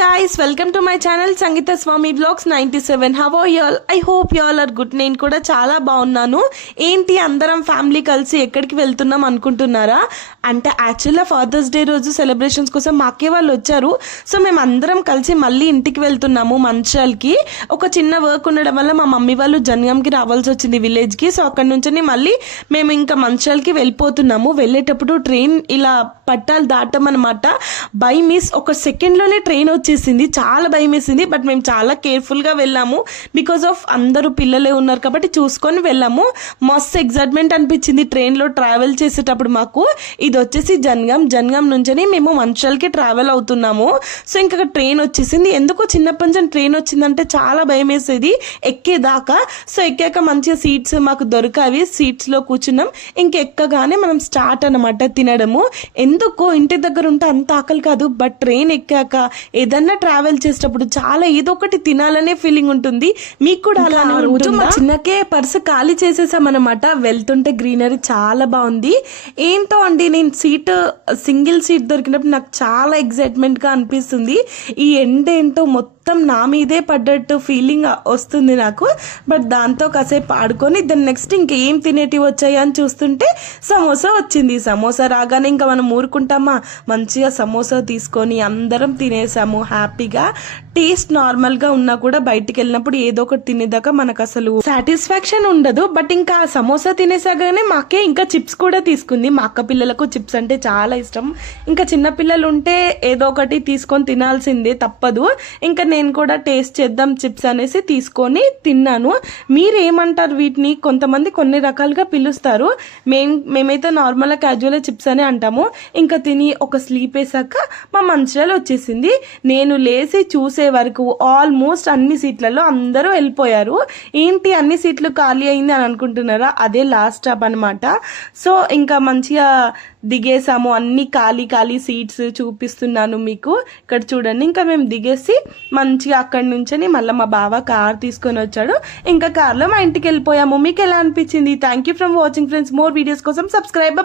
guys, welcome to my channel Sangeeta Swami Vlogs 97. How are you all? I hope you all are good. నేను కూడా చాలా బాగున్నాను. ఏంటి అందరం ఫ్యామిలీ కలిసి ఎక్కడికి వెళ్తున్నాం అనుకుంటున్నారా? అంటే యాక్చువల్గా ఫాదర్స్ డే రోజు సెలబ్రేషన్స్ కోసం మా అక్కే వాళ్ళు వచ్చారు. సో మేము అందరం కలిసి మళ్ళీ ఇంటికి వెళ్తున్నాము మంచిర్యాలకి. ఒక చిన్న వర్క్ ఉండడం వల్ల మా మమ్మీ వాళ్ళు జనగాంకి రావాల్సి వచ్చింది విలేజ్కి. సో అక్కడ నుంచి మళ్ళీ మేము ఇంకా మంచిర్యాలకి వెళ్ళిపోతున్నాము. వెళ్ళేటప్పుడు ట్రైన్ ఇలా పట్టాలు దాటం అనమాట. బై మిస్ ఒక సెకండ్లోనే ట్రైన్ వచ్చేసింది. చాలా భయం వేసింది. బట్ మేము చాలా కేర్ఫుల్గా వెళ్ళాము. బికాస్ ఆఫ్ అందరూ పిల్లలే ఉన్నారు కాబట్టి చూసుకొని వెళ్ళాము. మస్తు ఎగ్జైట్మెంట్ అనిపించింది ట్రైన్లో ట్రావెల్ చేసేటప్పుడు మాకు. ఇది వచ్చేసి జనగాం నుంచి మేము మంచిర్యాలకి ట్రావెల్ అవుతున్నాము. సో ఇంకా ట్రైన్ వచ్చేసింది. ఎందుకో చిన్నప్పటి నుంచి ట్రైన్ వచ్చిందంటే చాలా భయం వేసేది ఎక్కేదాకా. సో ఎక్కాక మంచిగా సీట్స్ మాకు దొరికావి. సీట్స్లో కూర్చున్నాం. ఇంకెక్కగానే మనం స్టార్ట్ అనమాట తినడము. ఎందుకో ఇంటి దగ్గర ఉంటే అంత ఆకలి కాదు. బట్ ట్రైన్ ఎక్కాక ఏదన్నా ట్రావెల్ చేసేటప్పుడు చాలా ఏదో ఒకటి తినాలనే ఫీలింగ్ ఉంటుంది. మీకు కూడా అలానే రోజు మా చిన్నకే పర్సు ఖాళీ చేసేసామన్నమాట. వెళ్తుంటే గ్రీనరీ చాలా బాగుంది. ఏంటో అండి నేను సింగిల్ సీట్ దొరికినప్పుడు నాకు చాలా ఎగ్జైట్మెంట్ గా అనిపిస్తుంది. ఈ ఎండ్ ఏంటో మొత్తం నా మీదే పడ్డట్టు ఫీలింగ్ వస్తుంది నాకు. బట్ దాంతో కాసేపు ఆడుకొని దాన్ని నెక్స్ట్ ఇంకేం తినేటివి వచ్చాయా అని చూస్తుంటే సమోసా వచ్చింది. సమోసా రాగానే ఇంకా మనం ఊరుకుంటామా, మంచిగా సమోసా తీసుకొని అందరం తినేసాము హ్యాపీగా. టేస్ట్ నార్మల్ గా ఉన్నా కూడా బయటికి వెళ్ళినప్పుడు ఏదో ఒకటి తినేదాకా మనకు అసలు సాటిస్ఫాక్షన్ ఉండదు. బట్ ఇంకా సమోసా తినేసాగానే మాకే ఇంకా చిప్స్ కూడా తీసుకుంది. మా అక్క పిల్లలకు చిప్స్ అంటే చాలా ఇష్టం. ఇంకా చిన్న పిల్లలు ఉంటే ఏదో ఒకటి తీసుకొని తినాల్సిందే, తప్పదు. ఇంకా నేను కూడా టేస్ట్ చేద్దాం చిప్స్ అనేసి తీసుకొని తిన్నాను. మీరేమంటారు వీటిని? కొంతమంది కొన్ని రకాలుగా పిలుస్తారు. మేమైతే నార్మల్గా క్యాజువల్గా చిప్స్ అనే అంటాము. ఇంకా తిని ఒక స్లీప్ వేసాక మా మంచిర్యాల వచ్చేసింది. నేను లేచి చూసే వరకు ఆల్మోస్ట్ అన్ని సీట్లలో అందరూ వెళ్ళిపోయారు. ఏంటి అన్ని సీట్లు ఖాళీ అయింది అని అనుకుంటున్నారా? అదే లాస్ట్ స్టాప్ అనమాట. సో ఇంకా మంచిగా దిగేసాము. అన్ని ఖాళీ సీట్స్ చూపిస్తున్నాను మీకు. ఇక్కడ చూడండి. ఇంకా మేము దిగేసి మంచిగా అక్కడి నుంచి మళ్ళీ మా బావ కార్ తీసుకొని వచ్చాడు. ఇంకా కార్లో మా ఇంటికి వెళ్ళిపోయాము. మీకు ఎలా అనిపించింది? Thank you for watching friends. More videos కోసం సబ్స్క్రైబ్.